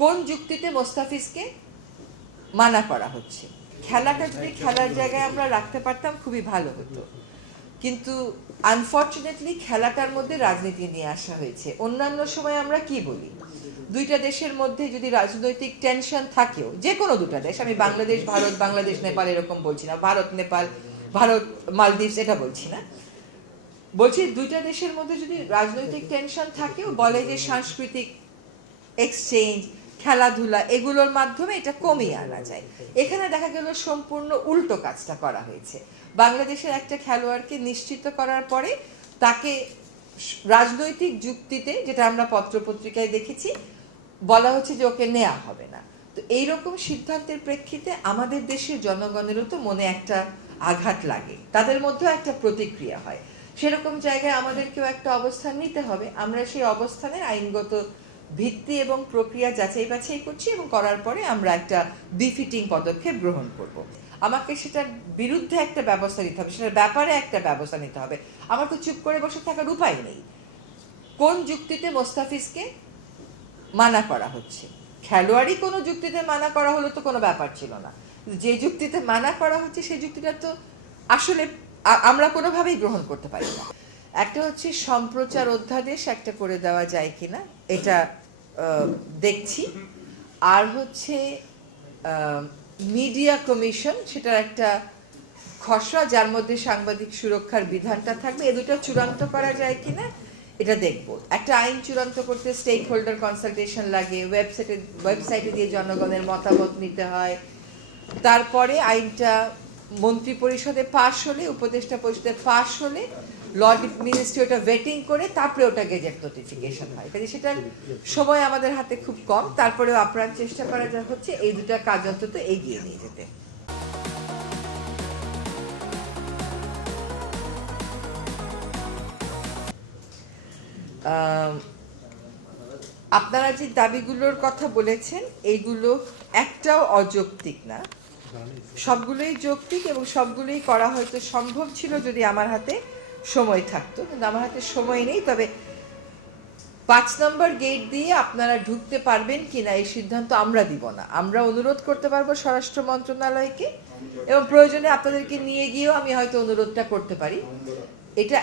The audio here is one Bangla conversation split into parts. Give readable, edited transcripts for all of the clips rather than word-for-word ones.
কোন যুক্তিতে মোস্তাফিজকে মানা করা হচ্ছে? খেলাটা যদি খেলার জায়গায় আমরা রাখতে পারতাম খুবই ভালো হতো, কিন্তু আনফর্চুনেটলি খেলাটার মধ্যে রাজনীতি নিয়ে আসা হয়েছে। অন্যান্য সময় আমরা কি বলি, দুইটা দেশের মধ্যে যদি রাজনৈতিক টেনশন থাকেও, যে কোনো দুটা দেশ, আমি বাংলাদেশ ভারত, বাংলাদেশ নেপাল এরকম বলছি না, ভারত নেপাল, ভারত মালদ্বীপ এটা বলছি না, বলছি দুইটা দেশের মধ্যে যদি রাজনৈতিক টেনশন থাকেও বলে যে সাংস্কৃতিক এক্সচেঞ্জ, খেলাধুলা এগুলোর মাধ্যমে এটা কমিয়ে আনা যায়। এখানে দেখা গেল সম্পূর্ণ উল্টো কাজটা করা হয়েছে। বাংলাদেশের একটা খেলোয়াড়কে নিশ্চিত করার পরে তাকে রাজনৈতিক যুক্তিতে, যেটা আমরা পত্রপত্রিকায় দেখেছি, বলা হচ্ছে যে ওকে নেওয়া হবে না। তো এইরকম সিদ্ধান্তের প্রেক্ষিতে আমাদের দেশের জনগণেরও তো মনে একটা আঘাত লাগে, তাদের মধ্যেও একটা প্রতিক্রিয়া হয়। সেরকম জায়গায় আমাদেরকেও একটা অবস্থান নিতে হবে। আমরা সেই অবস্থানের আইনগত ভিত্তি এবং প্রক্রিয়া যাচাই বাছাই করছি এবং করার পরে আমরা একটা বিফিটিং পদক্ষেপ গ্রহণ করব। আমাকে সেটার বিরুদ্ধে একটা ব্যবস্থা নিতে হবে, সেটার ব্যাপারে একটা ব্যবস্থা নিতে হবে। আমার তো চুপ করে বসে থাকার উপায় নেই। কোন যুক্তিতে মোস্তাফিজকে মানা করা হচ্ছে? খেলোয়াড়ই কোনো যুক্তিতে মানা করা হলো তো কোনো ব্যাপার ছিল না, যে যুক্তিতে মানা করা হচ্ছে সেই যুক্তিটা তো আসলে আমরা কোনোভাবেই গ্রহণ করতে পারি না। একটা হচ্ছে সম্প্রচার অধ্যাদেশ একটা করে দেওয়া যায় কিনা, এটা দেখছি। আর হচ্ছে মিডিয়া কমিশন, সেটার একটা খসড়া যার মধ্যে সাংবাদিক সুরক্ষার বিধানটা থাকবে, এ দুটো চূড়ান্ত করা যায় কিনা এটা দেখব। একটা আইন চূড়ান্ত করতে স্টেক হোল্ডার কনসালটেশন লাগে, ওয়েবসাইটে দিয়ে জনগণের মতামত নিতে হয়, তারপরে আইনটা মন্ত্রী পরিষদে পাশ হলে, উপদেষ্টা পরিষদে পাশ হলে ল মিনিস্ট্রি ওটা ভেটিং করে তারপরে ওটা গেজেট নোটিফিকেশন হয়। কাজে সেটার সময় আমাদের হাতে খুব কম, তারপরেও আপ্রাণ চেষ্টা করা যা হচ্ছে এই দুটা কাজ অন্তত এগিয়ে নিয়ে যেতে। আপনারা যে দাবিগুলোর কথা বলেছেন এইগুলো একটাও অযৌক্তিক না, সবগুলোই যৌক্তিক এবং সবগুলোই করা হয়তো সম্ভব ছিল যদি আমার হাতে সময় থাকতো, কিন্তু আমার হাতে সময় নেই। তবে 5 নম্বর গেট দিয়ে আপনারা ঢুকতে পারবেন কিনা এই সিদ্ধান্ত আমরা দিব না। আমরা অনুরোধ করতে পারবো স্বরাষ্ট্র মন্ত্রণালয়কে, এবং প্রয়োজনে আপনাদেরকে নিয়ে গিয়েও আমি হয়তো অনুরোধটা করতে পারি। এটা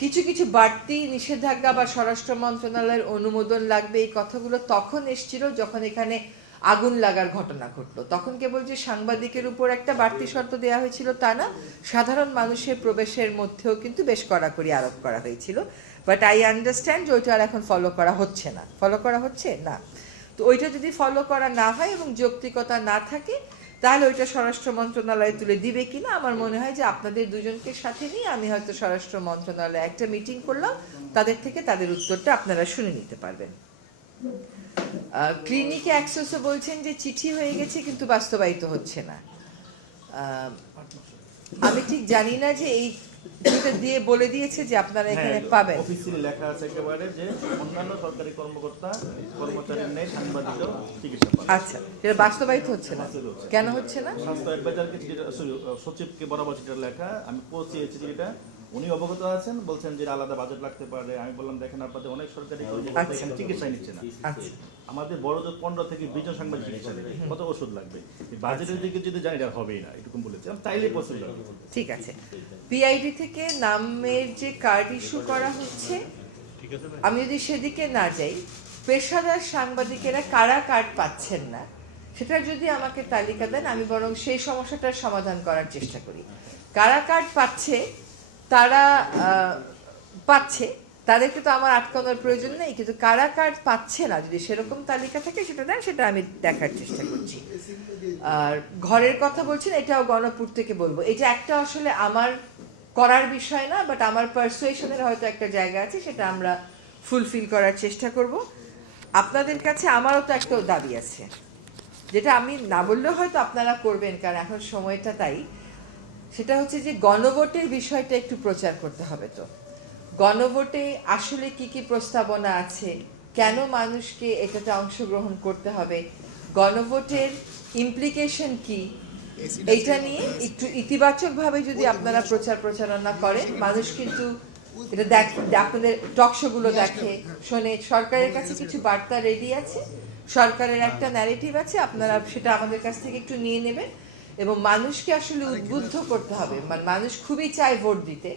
কিছু কিছু বাড়তি নিষেধাজ্ঞা বা স্বরাষ্ট্র মন্ত্রণালয়ের অনুমোদন লাগবে, এই কথাগুলো তখন এসেছিল যখন এখানে আগুন লাগার ঘটনা ঘটলো। তখন কেবল যে সাংবাদিকের উপর একটা বাড়তি শর্ত দেওয়া হয়েছিল তা না, সাধারণ মানুষের প্রবেশের মধ্যেও কিন্তু বেশ কড়াকড়ি আরোপ করা হয়েছিল। বাট আই আন্ডারস্ট্যান্ড যে ওইটা আর এখন ফলো করা হচ্ছে না। ফলো করা হচ্ছে না, তো ওইটা যদি ফলো করা না হয় এবং যৌক্তিকতা না থাকে, তাহলে ওইটা স্বরাষ্ট্র মন্ত্রণালয়ে তুলে দিবে কিনা আমার মনে হয় যে আপনাদের দুজনকে সাথে নিয়ে আমি হয়তো স্বরাষ্ট্র মন্ত্রণালয়ে একটা মিটিং করলাম, তাদের থেকে তাদের উত্তরটা আপনারা শুনে নিতে পারবেন। ক্লিনিকে অ্যাক্সেসও বলছেন যে চিঠি হয়ে গেছে কিন্তু বাস্তবায়িত হচ্ছে না। আমি ঠিক জানি না যে এই দিয়ে বলে দিয়েছে যে আপনারা এখানে পাবেন। অফিসিয়ালি লেখা আছে একেবারে যে অন্যান্য সরকারি কর্মকর্তা কর্মচারীর নেই সাংবাদিকও চিকিৎসা পান। আচ্ছা, এটা বাস্তবায়িত হচ্ছে না, কেন হচ্ছে না? স্বাস্থ্য অ্যাডভাইজারকে সচিবকে বরাবর যেটা লেখা আমি পৌঁছিয়েছি, যেটা উনি অবগত আছেন, বলছেন যে আলাদা বাজেট লাগতে পারে। আমি বললাম দেখেন আপনাদের অনেক সরকারি কর্মকর্তা এখানে চিকিৎসা নিচ্ছে না, আমাদের বড় 15 থেকে 20 জন সাংবাদিক চিকিৎসা নেবে, কত ওষুধ লাগবে, বাজেটের দিকে যদি জানি এটা হবেই না, এটুকু বলেছিলাম, তাইলে পছন্দ। ঠিক আছে, পিআইডি থেকে নামের যে কার্ড ইস্যু করা হচ্ছে, আমি যদি সেদিকে না যাই, পেশাদার সাংবাদিকেরা কারা কার্ড পাচ্ছেন না সেটা যদি আমাকে তালিকা দেন, আমি বরং সেই সমস্যাটার সমাধান করার চেষ্টা করি। কারা কার্ড পাচ্ছে, তারা পাচ্ছে, তাদেরকে তো আমার আটকানোর প্রয়োজন নেই, কিন্তু কারা কার্ড পাচ্ছে না যদি সেরকম তালিকা থাকে সেটা দেন, সেটা আমি দেখার চেষ্টা করছি। আর ঘরের কথা বলছেন, এটাও গণপুর থেকে বলবো, এটা একটা আসলে আমার করার বিষয় না, বাট আমার পারসুয়েশনের হয়তো একটা জায়গা আছে, সেটা আমরা ফুলফিল করার চেষ্টা করব। আপনাদের কাছে আমারও তো একটা দাবি আছে, যেটা আমি না বললেও হয়তো আপনারা করবেন, কারণ এখন সময়টা তাই। সেটা হচ্ছে যে গণভোটের বিষয়টা একটু প্রচার করতে হবে। তো গণভোটে আসলে কি কি প্রস্তাবনা আছে, কেন মানুষকে এটাতে অংশগ্রহণ করতে হবে, গণভোটের ইমপ্লিকেশন কি, এইটা নিয়ে একটু ইতিবাচকভাবে যদি আপনারা প্রচারণা করেন, মানুষ কিন্তু এটা আপনাদের টকশোগুলো দেখে শোনে, সরকারের কাছে কিছু বার্তা রেডি আছে, সরকারের একটা ন্যারেটিভ আছে, আপনারা সেটা আমাদের কাছ থেকে একটু নিয়ে নেবেন এবং মানুষকে আসলে উদ্বুদ্ধ করতে হবে। মানে মানুষ খুবই চায় ভোট দিতে,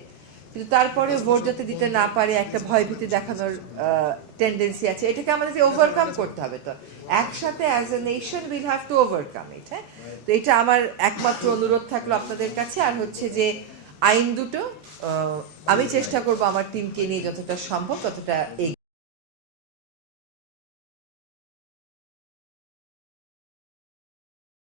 কিন্তু তারপরে ভোট যাতে দিতে না পারে একটা ভয়ভীতি দেখানোর টেন্ডেন্সি আছে, এটাকে আমাদেরকে ওভারকাম করতে হবে। তো একসাথে as a nation will have to overcome ইট। হ্যাঁ, তো এটা আমার একমাত্র অনুরোধ থাকলো আপনাদের কাছে। আর হচ্ছে যে আইন দুটো আমি চেষ্টা করব আমার টিমকে নিয়ে যতটা সম্ভব ততটা এগিয়ে